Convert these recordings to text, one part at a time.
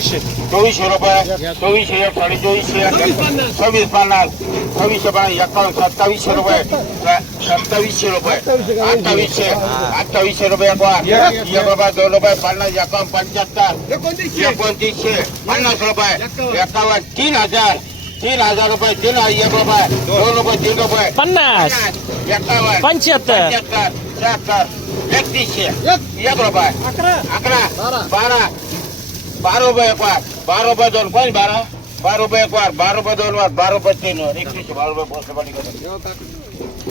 चोवीसशे चोवीसशे रुपये चोवीसशे एक साडे चोवीसशे सव्वीस पन्नास सव्वीसशे पन्नास एकावन्न सत्तावीसशे रुपये सत्तावीसशे रुपये अठ्ठावीसशे अठ्ठावीसशे रुपये एक रुपये दोन रुपये पन्नास एकावन्न पंच्याहत्तर एकोणतीसशे पन्नास रुपये एकावन्न तीन हजार तीन हजार रुपये तीन एक रुपये दोन रुपये तीन रुपये पन्नास एकावन्न पंच्याहत्तर एकतीसशे एक रुपये अकरा बारा बारा બાર રૂપિયા એક વાર બાર? રૂપિયા દોન કોઈ બાર બાર રૂપિયા એક વાર બાર રૂપિયા દોન વાર બાર રૂપિયા તીન વાર એકત્રીસો બાર રૂપિયા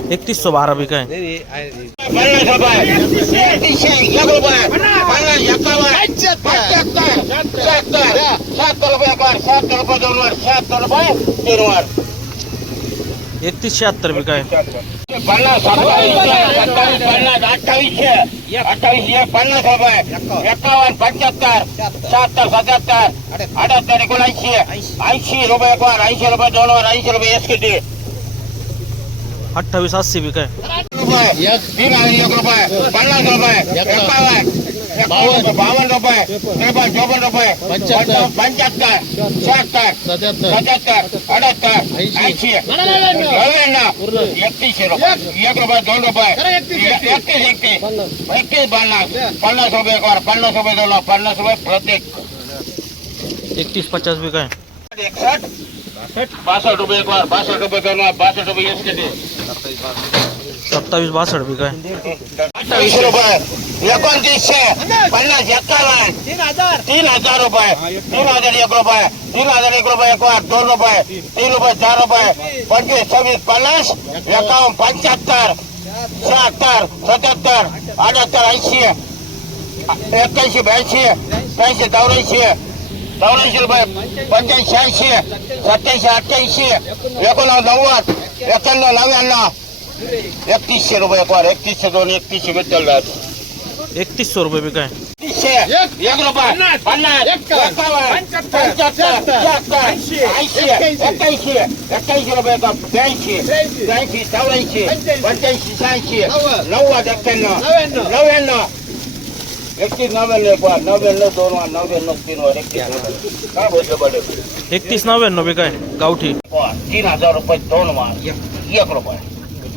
એકત્રીસો બાર અભી કઈ સાત રૂપિયા સાત રૂપિયા एकतीस छिहत्तर में कहे अट्ठावी पचहत्तर सतहत्तर अठहत्तर रुपए रुपए रुपए अस्सी भी कहे रुपये तीन हज़ार एक रुपये पन्नास रुपये एकावन्न एकावन्न बावन्न रुपये त्रेपन्न चौपन्न रुपये पंच्याहत्तर शहात्तर सत्याहत्तर अठ्याहत्तर ऐंशी नव्याण्णव एकतीसशे रुपये एक। रुपये दोन रुपये। एकतीस एकतीस एकतीस पन्नास। पन्नास। रुपये एक वार पन्नास रुपये दोन वार, पन्नास रुपये प्रत्येक। एकतीस पचास बिकाय एकसष्ट बासष्ट रुपये एक वार बासष्ट रुपये दोन वार बासष्ट रुपये एस किती सत्तावीस बासष्ट बिकाय अठ्ठावीसशे रुपये. एकोणतीसशे पन्नास एकावन्न तीन हज़ार रुपये. तीन हज़ार एक रुपये. तीन हज़ार एक रुपये एक दोन रुपये. तीन रुपये चार रुपये. पंचवीस, सव्वीस, पन्नास. एकावन्न, पंच्याहत्तर. शहात्तर सत्याहत्तर. अठ्याहत्तर, ऐंशी. एक्क्याऐंशी, ब्याऐंशी. त्र्याऐंशी चौऱ्याऐंशी. चौऱ्याऐंशी रुपये. पंच्याऐंशी, ऐंशी. सत्याऐंशी, अठ्ठ्याऐंशी. नव्वद एक्क्याण्णव એકત્રીસો રૂપિયા એકવાર એકત્રીસો દોન એકત્રીસો મેં ચાલ રહ્યા એકત્રીસો રૂપિયા બી કાંઈ એકત્રીસ નવ્યાણું બી કાંઈ ગાઉઠી તીન હજાર રૂપિયા ત્રણમાં એક રૂપિયા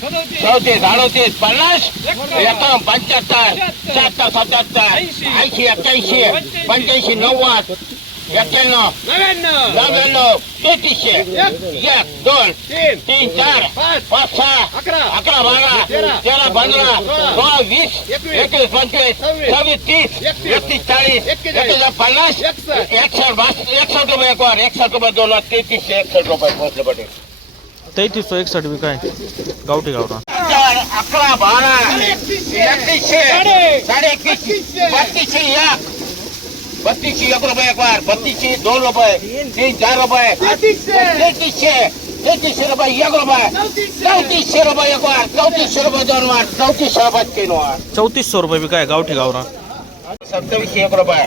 સૌથી સાડત્રીસ પચાસ. એકમ પંચોતેર સત્તર સત્તોતેર એસી એક્યાસી પંચ્યાસી. નવ્વાદ એક્યાણું નવ્યાણું તેત્રીસ. એક દોઢ તીન ચાર પાંચ છ અકરા બારા તેરા પંદર સોળ વીસ એકવીસ પંચવીસ છવ્વીસ ત્રીસ એકત્રીસ ચાલીસ એકત્રીસ પચાસ એકસઠ. એકસઠ રૂપિયા એકસઠ રૂપિયા દોઢ તેત્રીસ એકસઠ રૂપિયા પહોંચે પડે तेहतीस सौ एकसष्ट बिकाय गावठी गावरान. चार, अकरा बारा. एकतीसशे साडे एकतीसशे बत्तीसशे एक. बत्तीसशे एक रुपये एक वार बत्तीसशे दोन रुपये. तीन चार रुपये. तेहतीसशे. तेहतीसशे रुपये एक रुपये. चौतीसशे. रुपये एक वार चौतीसशे रुपये दोन वार चौतीसशे रुपये तीन वार चौतीस सौ रुपये बिकाय गावठी गावरान. सत्तावीसशे एक रुपये.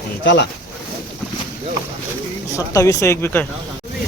सत्तावीस सौ एक बिकाय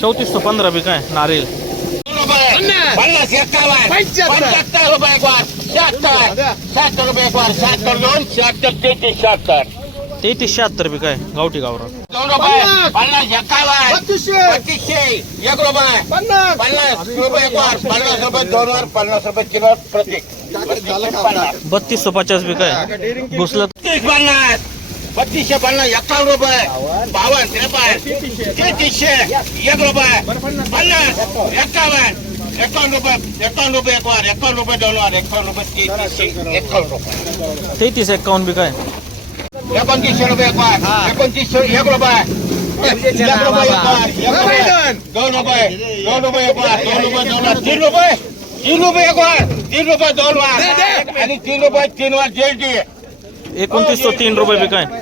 चौतीस सौ पंधरा बिकाय नारियल दोन रुपये पन्नास एकावन्न पंच्याहत्तर रुपये एक वार शहात्तर शहात्तर रुपये एक वार शहात्तर दोन शहात्तर तेहतीस शहात्तर तेहतीस शहात्तर गावठी दोन रुपये पन्नास एकावन्न बत्तीसशे एक रुपये पन्नास रुपये पन्नास रुपये दोन वार पन्नास रुपये किलो प्रत्येक बत्तीस सौ पचास बिकाय घुसलं तीस पन्नास बत्तीसशे पन्नास एकावन्न रुपये. बावन्न त्रेपन्न. तेहतीसशे एक रुपये. पन्नास एकावन्न. एकावन्न रुपये एकावन्न रुपये एक वार एकावन्न रुपये दोन वार एकावन्न रुपये तेहतीसशे एकावन्न रुपये. तेहतीस एक्कावन्न बी काय? एकोणतीसशे रुपये एक वार एकोणतीसशे एक रुपये. दोन रुपये दोन रुपये. एक वार दोन रुपये दोन वार तीन रुपये. तीन रुपये एक वार तीन रुपये दोन वार आणि तीन रुपये तीन वार जेल टी एकोणतीसशे तीन रुपये बी काय?